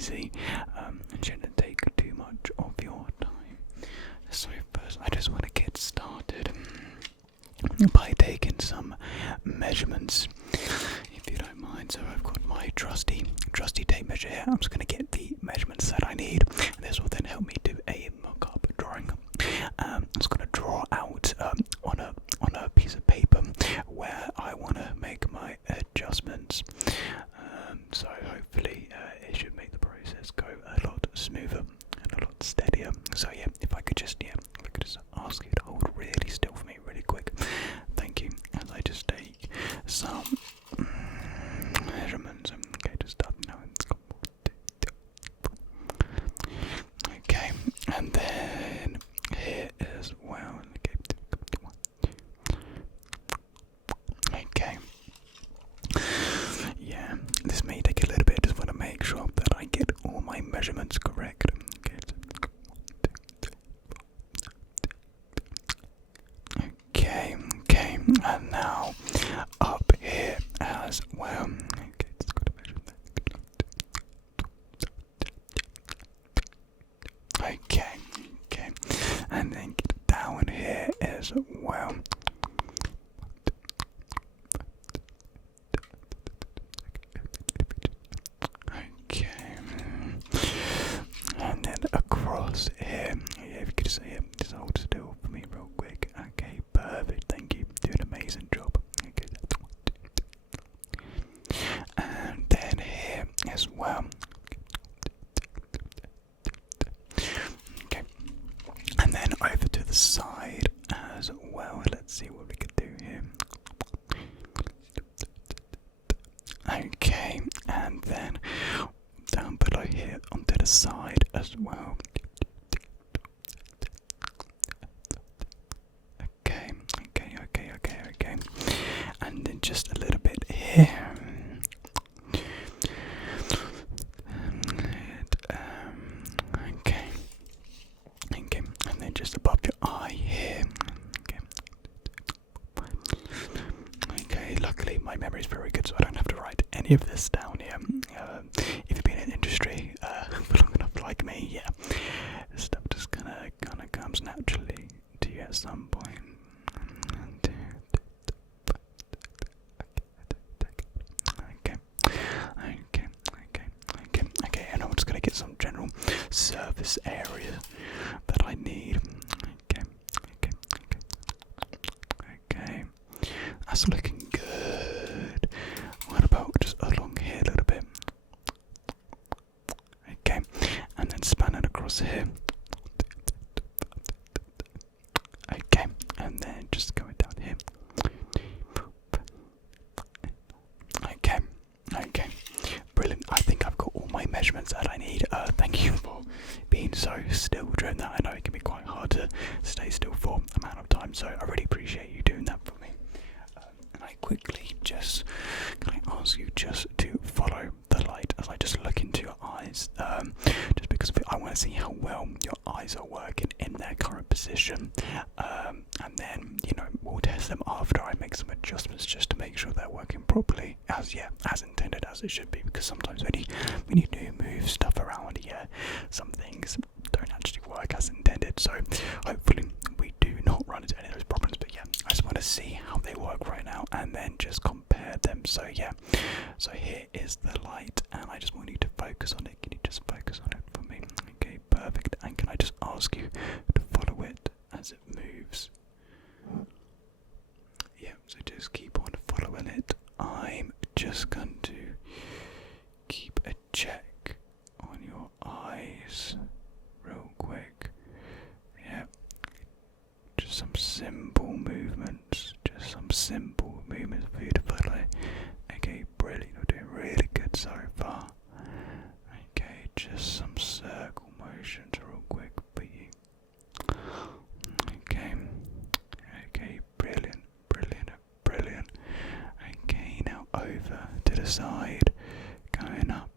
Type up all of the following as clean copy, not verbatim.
easy. It shouldn't take too much of your time. So first, I just want to get started by taking some measurements, if you don't mind. So I've got my trusty tape measure here. I'm just going to get the measurements that I need. This will then help me do a mock-up drawing. I'm just going to draw out on a piece of paper where I want to make my adjustments. So hopefully it should make the process go a lot smoother and a lot steadier. So yeah, if I could just ask you to hold really still for me, really quick. Thank you. As I just take some measurements. Okay, just start now. Okay, and then here as well. Okay. Yeah, this may take a little bit. Just want to make sure that I get all my measurements correct. Okay, and now up here as well. Okay, and then get down here as well. Okay, and then across here. Yeah, if you could just hold still for me real quick. Okay, perfect. Thank you. Do an amazing job. Okay, that's 1, 2, 3. And then here as well. Okay, and then over to the side as well. Let's see what we can do here. Okay, and then down below here onto the side as well. Okay, and then just a little bit here. Okay, and then just above your eye here. Okay, luckily my memory is very good, so I don't have to write any of this down here. If you've been in the industry for long enough, like me, yeah, this stuff just kind of comes naturally to you at some point. Okay, and I'm just gonna get some general surface area that I need. Okay, that's looking good. What about just along here a little bit? Okay, and then spanning across here. Okay, and then just going down here. Okay, brilliant. I think I've got all my measurements that I need. Thank you for being so still during that. I know it can be quite hard to stay still for an amount of time, so I really appreciate you doing that for me. And I quickly can I ask you just to follow the light as I just look into your eyes, just because I want to see how well your eyes are working in their current position, and then we'll test them after I make some adjustments just to make sure they're working properly as intended, as it should be, because sometimes when you do move stuff around, some things don't actually work as intended. So hopefully we do not run into any of those problems, but I just want to see how they work right now and then just compare them. So here is the light, and I just want you to focus on it. Can you just focus on it for me? Okay, perfect. And can I just ask you to follow it as it moves? Yeah, so just keep on following it. I'm just going to keep a check on your eyes real quick. Yeah, just some simple movements. For you to follow. Okay, brilliant. You're doing really good so far. Okay, just some circle motions real quick for you. Okay, brilliant. Okay, now over to the side, going up,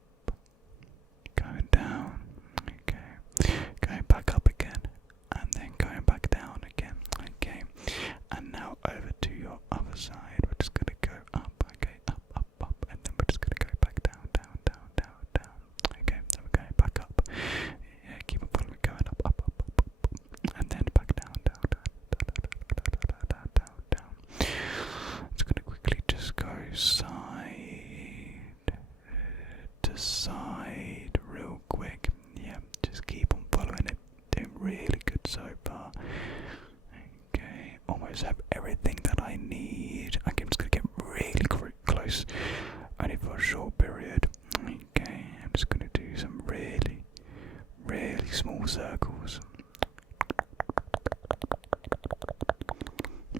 going down. Okay, going back up again, and then going back down again. Okay, and now over to your other side. We're just gonna go up. Okay, up, and then we're just gonna go back down. Okay, there we go. side real quick. Yeah, just keep on following it. Doing really good so far. Okay, almost have everything that I need. Okay, I'm just gonna get really close, only for a short period. Okay, I'm just gonna do some really small circles.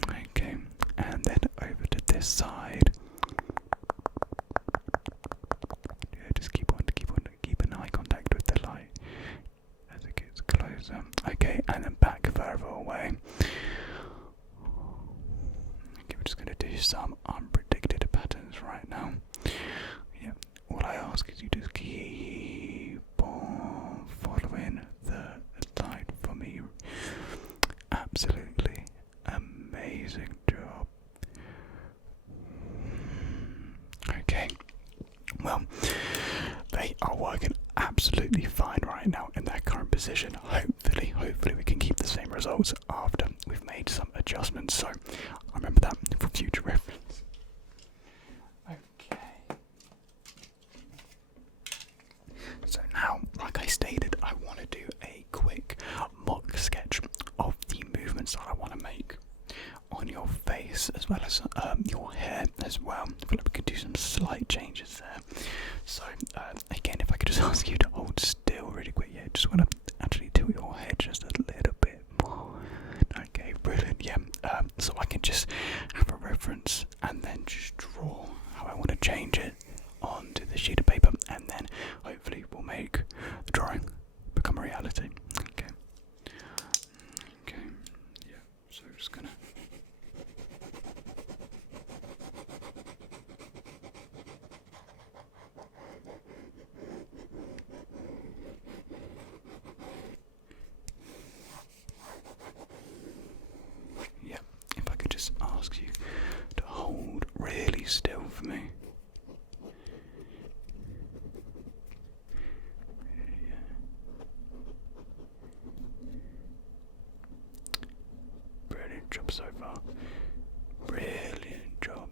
Okay, and then over to this side. Yeah, just keep an eye contact with the light as it gets closer. Okay, and then back further away. Okay, we're just gonna do some unpredicted patterns right now. Yeah, all I ask is you just keep on following the light for me. Absolutely amazing job. Okay, well, they are working absolutely fine right now in their current position. Hopefully we can keep the same results after we've made some adjustments. So I remember that for future reference. Okay. So now, like I stated, I want to do a quick mock sketch of the movements that I want to make on your face as well as your hair as well. I feel like we could do some slight changes there. So again, if I could just ask you to hold still really quick. Yeah, just want to actually tilt your head just a little bit more. Okay, brilliant. Yeah, so I can just have a reference and then just draw how I want to change it onto the sheet of paper, and then hopefully we'll make the drawing become a reality. Okay. Okay. Yeah. So just gonna. Yeah. If I could just ask you to hold really still for me. Brilliant job so far. Brilliant job.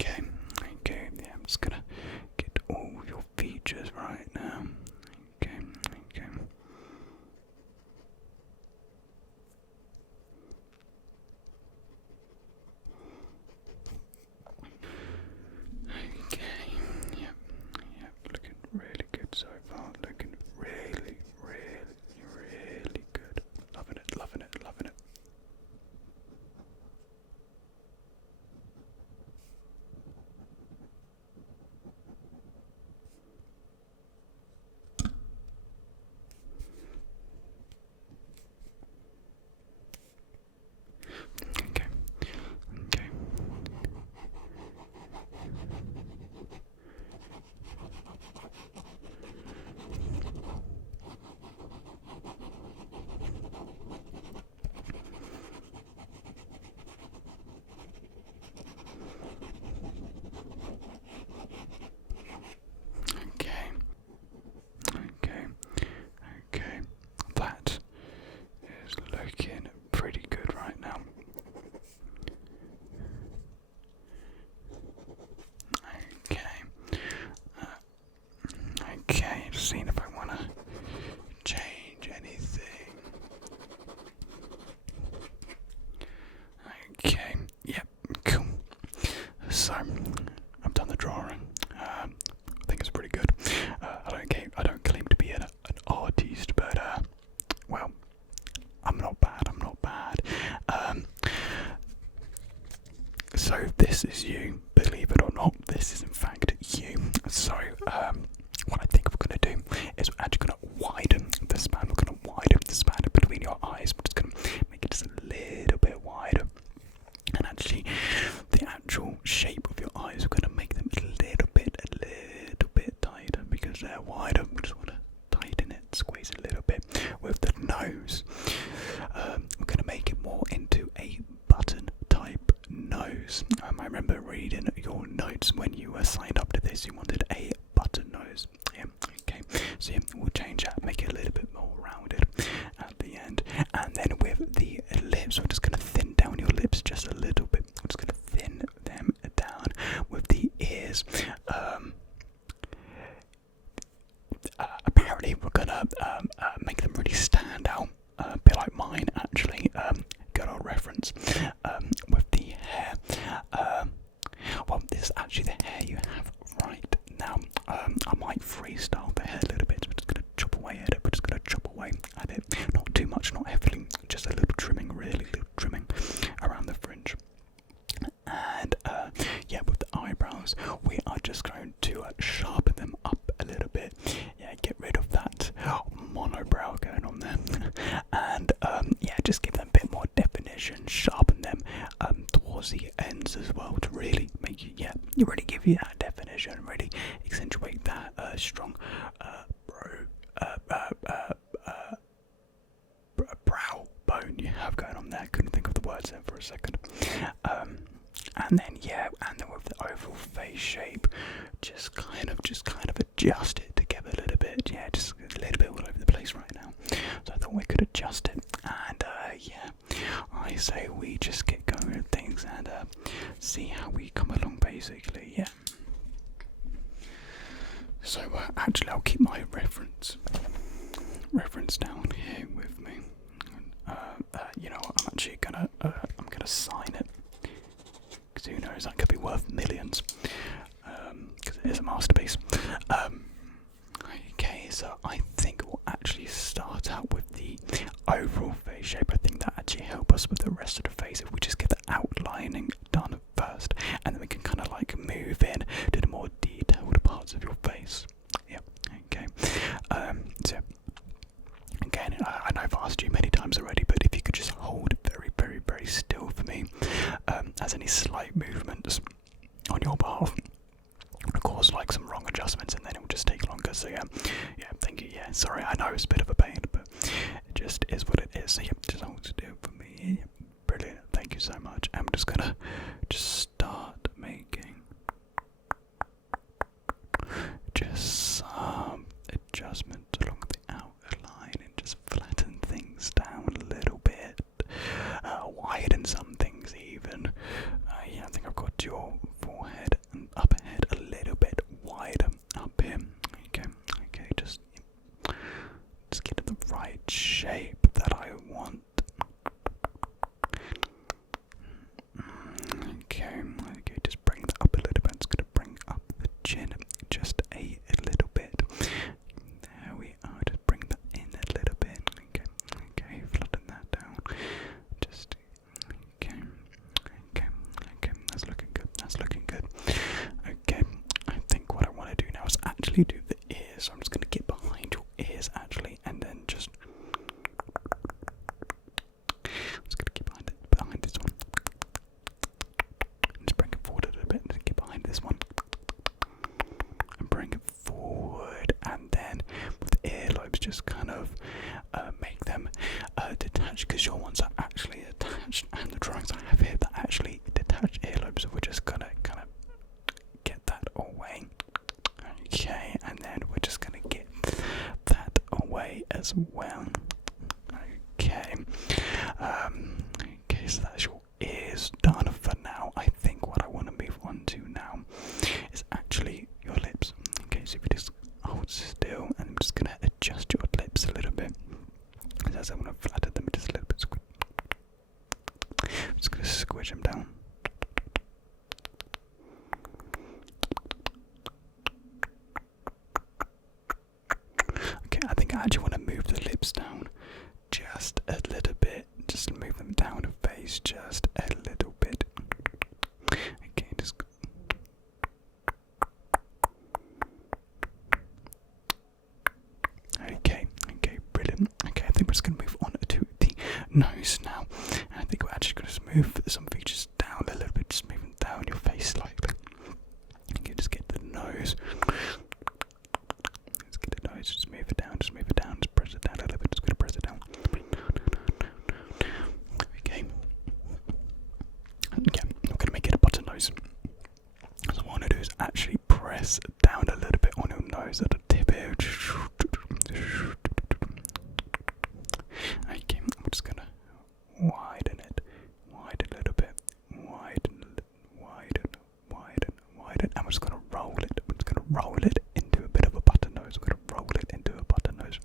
Okay, yeah, I'm just gonna get all your features right now. Okay. Okay, yep, looking really good so far. Looking really good. Loving it. Okay. Okay. That is looking pretty good right now. Okay, just seeing if I want to change anything. Okay, yep, cool. So, I've done the drawing. I think it's pretty good. I don't claim to be an artist, but well, I'm not bad. So this is you, believe it or not. This is in fact you. So what I think we're going to do is we're actually going to widen the span. We're going to widen the span between your eyes. We're just going to make it just a little bit wider. And actually, the actual shape of your eyes, we're going to make them a little bit tighter because they're wider. We just want to tighten it, squeeze it a little bit. With the nose, we're going to make it more into a button type nose. I remember reading your reference with the hair. Well, this is actually the hair you have right now. I might freestyle the hair a little bit. We're just going to chop away at it. We're just going to chop away at it. Not too much, not heavily. Just a little trimming, really little trimming around the fringe. And yeah, with the eyebrows, we are just going to sharpen them up a little bit. Yeah, get rid of that monobrow going on there. And yeah, just give them a bit more definition. Sharpen them towards the ends as well to really make you, yeah, you really give you that definition, really accentuate that strong brow bone you have going on there. Couldn't think of the words there for a second. And then yeah, and then with the oval face shape, just kind of adjust it together a little bit. Yeah, just a little bit all over the place right now. So I thought we could adjust it. And yeah, I say we just get going with things and see how we come along basically. Yeah. So actually, I'll keep my reference down here with me. You know what? I'm actually gonna sign it. Because who knows, that could be worth millions. Because it is a masterpiece. Okay, so I think we'll actually start out with the overall face shape. I think that actually helps us with the rest of the face if we just get the outlining done first, and then we can kind of like move in to the more detailed parts of your face. Yep. Okay. So again, I know I've asked you many times already, but if you could just hold very, very, very still for me, as any slight movements on your behalf would cause like some wrong adjustments, and then it will just take longer. So yeah, thank you. Yeah, sorry, I know it's a bit of a pain, but it just is what it is. So yeah, just hold still for me. Yeah, brilliant. Thank you so much. I'm just gonna start making just some adjustments along the outline and just flatten things down a little bit, widen some things even. Yeah, I think I've got your forehead and upper head a little bit wider up here. Okay, just get the right shape that I want. Okay, just bring that up a little bit. It's going to bring up the chin just a little bit. There we are, just bring that in a little bit. Okay, flatten that down. Just, okay, that's looking good. Okay, I think what I want to do now is actually do the ears. So I'm just going to get behind your ears actually, and then just get behind this one. Just bring it forward a little bit, and get behind this one. And bring it forward, and then with the earlobes just kind of make them detached, because your ones are actually attached, and the drawings I have here that actually detach earlobes, so we're just gonna kind of get that away. Okay, and then we're just gonna get that away as well. Okay, okay, so that's your ears done for now. I think what I want to move on to now is actually your lips. Okay, so if you just hold still, and I'm just gonna adjust your lips a little bit. As I want to flatten them just a little bit. I'm just gonna squish them down. Okay, I think I actually want to move the lips down just a little bit. Just move them down the face just a little bit. Okay, just. Okay, brilliant. Okay, I think we're just going to move on to the nose now. And I think we're actually going to move some features down a little bit, just moving down your face slightly. Okay, just get the nose. Let's get the nose, just move it down, just press it down a little bit, just going to press it down. Okay. Yeah, I'm going to make it a button nose. So what I want to do is actually press down a little bit on your nose at the tip here. Okay, I'm just gonna widen it, widen a little bit, widen, and we're just gonna roll it. We're just gonna roll it into a bit of a button nose. We're gonna roll it into a button nose.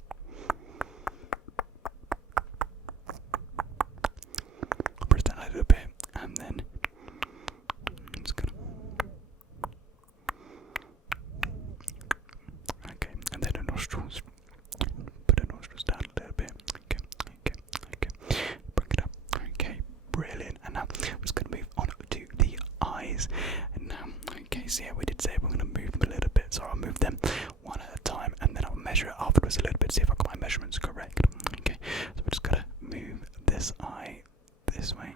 Press down a and then I'm just gonna. Okay, and then the nostrils. Put the nostrils down a little bit. Okay. Bring it up. Okay, brilliant. And now I'm just gonna move on to the eyes. And now, okay, so yeah, we did say we're gonna move them a little bit. So I'll move them one at a time, and then I'll measure it afterwards a little bit, see if I got my measurements correct. Okay, so we're just gonna move this eye this way.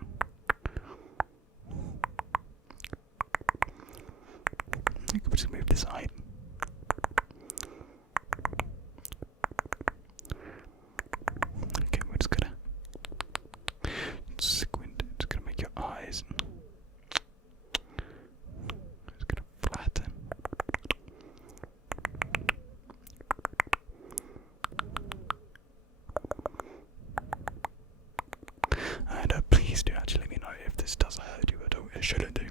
Okay, we'll just move this eye. Okay, we're just gonna squint. Just gonna make your eyes. Just gonna flatten. And please do actually let me know if this does hurt you at all. It shouldn't do,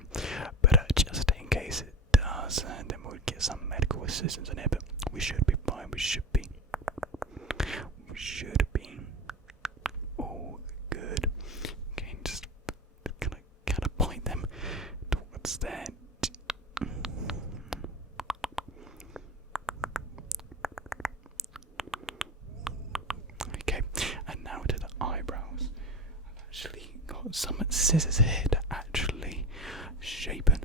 but just in case it does, and then we'll get some medical assistance in here. But we should be fine. We should be all good. Okay, just kind of point them towards there. Okay, and now to the eyebrows. I've actually got some scissors here to actually shapen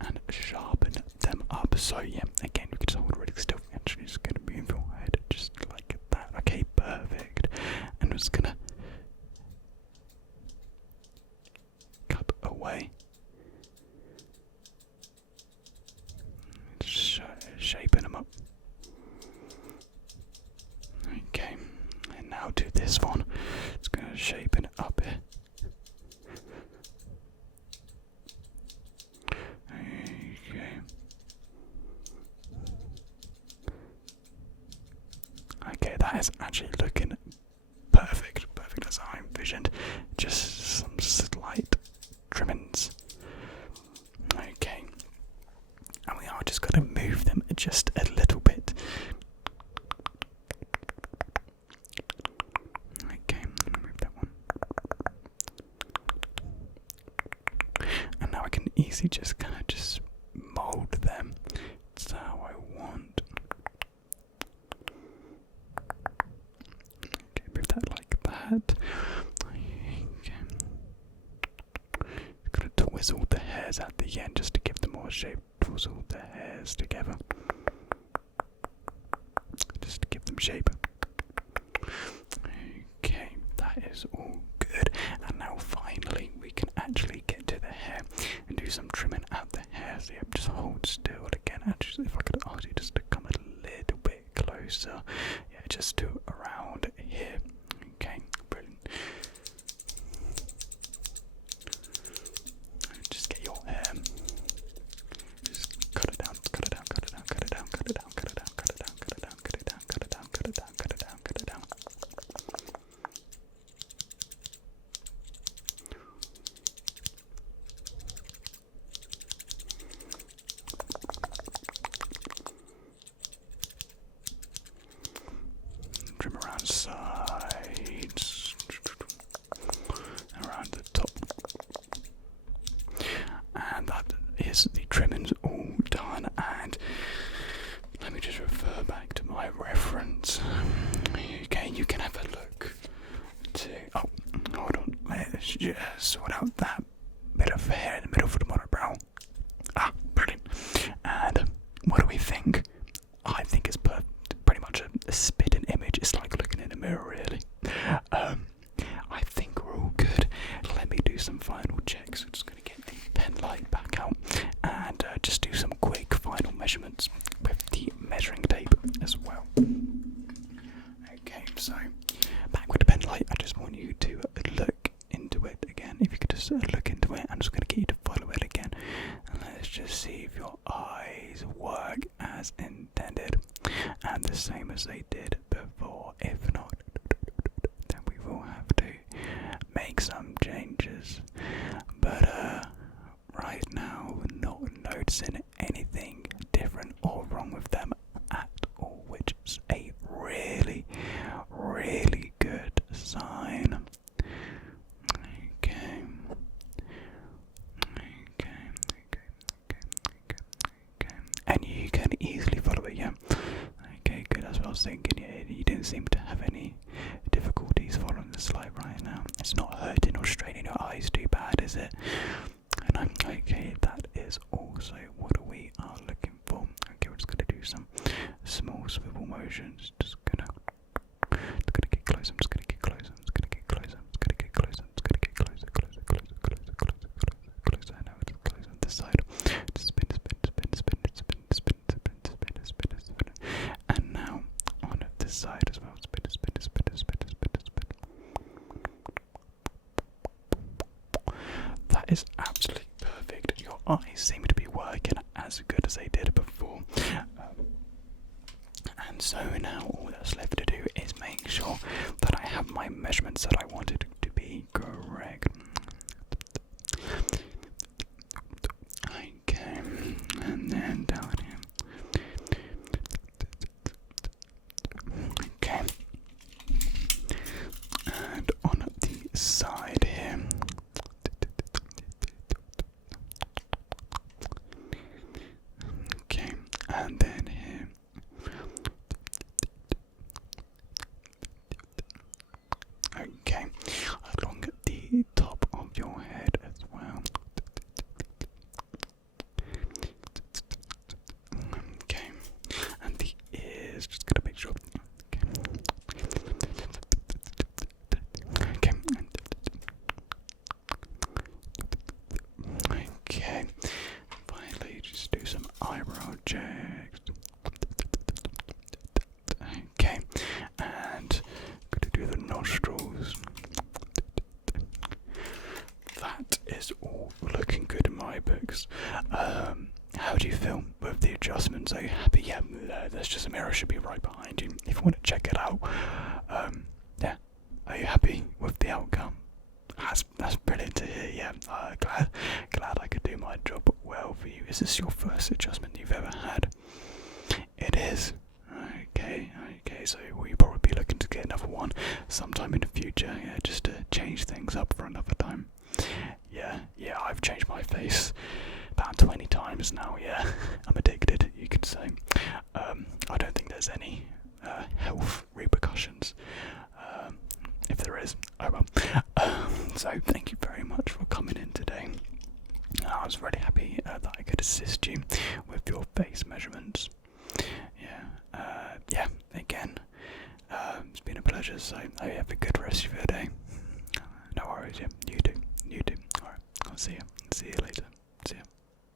and sharpen them up. So yeah, again, we can just hold really still. Actually, just gonna move your head just like that. Okay, perfect. And I'm just gonna cut away. Just shaping them up. Okay, and now to this one. It's gonna shapen it up here. Okay. Okay, that is actually looking perfect as I envisioned. Just some slight trimmings. Okay, and we are just going to move them just a little bit. Okay, move that one. And now I can easily just kind of just mold them. That's how I want. Okay, move that like that. Okay. Gotta twizzle the hairs at the end just to give them more shape. Twizzle the hairs together. Just to give them shape. Okay, that is all good. And now finally we can actually get to the hair and do some trimming at the hair. So yeah, just hold still again. Actually, if I could ask you just to come a little bit closer. Yeah, just to around here. Okay, brilliant. Just get your hair. Just cut it down, cut it down, cut it down, cut it down, cut it down, cut it down, cut it down, cut it down, cut it down, cut it down, cut it down, cut it down, cut it down. Trim around sides, around the top, and that is the trimmings all done. And let me just refer back to my reference. Okay, you can have a look to. Oh, hold on. Let's just sort out that bit of hair in the middle for the monobrow. Ah, brilliant. And what do we think? I think it's pretty much a spitting image. It's like looking in a mirror, really. I think we're all good. Let me do some final checks. I'm just going to get the pen light back out and just do some quick final measurements with the measuring tape as well. Okay, so back with the pen light. I just want you to look into it again. If you could just look into it, I'm just going to get you to follow it again. And let's just see if your eyes work as intended and the same as they did before. If not, then we will have to make some changes. But right now, not noticing anything different or wrong with them at all, which is a really, really good sign. Okay. thinking you didn't seem to have any difficulties following the slide right now. It's not hurting or straining your eyes too bad, is it? And I'm okay, that is also what we are looking for. Okay, we're just gonna do some small swivel motions. Just gonna get close, I'm just gonna get close, I'm just gonna get close, I'm just gonna get close, I'm just gonna get closer, closer, closer, closer, closer, closer, closer. Now it's close on this side. Just spin, spin, spin, spin, spin, spin, spin, spin, spin, spin. And now on this side as well. Spin, spin, spin, spin, spin, spin. That is absolutely perfect. Your eyes seem to be working as good as they did before. And so now all that's left to do is make sure that I have my measurements that I wanted to be correct. Okay, and then down here. Okay, and on the side here. Okay, and then here. Okay, along the top of your head as well. Okay, and the ears, just gonna make sure. Okay. Okay. Finally, just do some eyebrow checks. Okay, and gonna do the nostrils. That is all looking good in my books. How do you feel with the adjustments? Are you happy? Yeah, there's just a mirror, should be right behind you if you want to check it out. Yeah, are you happy with the outcome? That's brilliant to hear. Yeah, glad I could do my job well for you. Is this your first adjustment you've ever had? It is. Okay, so will you probably be looking to get another one sometime in the future? Yeah, just to change things up for another time. Yeah, I've changed my face about 20 times now. Yeah, I'm addicted, you could say. I don't think there's any health repercussions. If there is, oh well. So thank you very much for coming in today. I was really happy that I could assist you with your face measurements. Yeah, again, it's been a pleasure, so I have a good rest of your day. No worries, yeah, you do. Alright, I'll see you.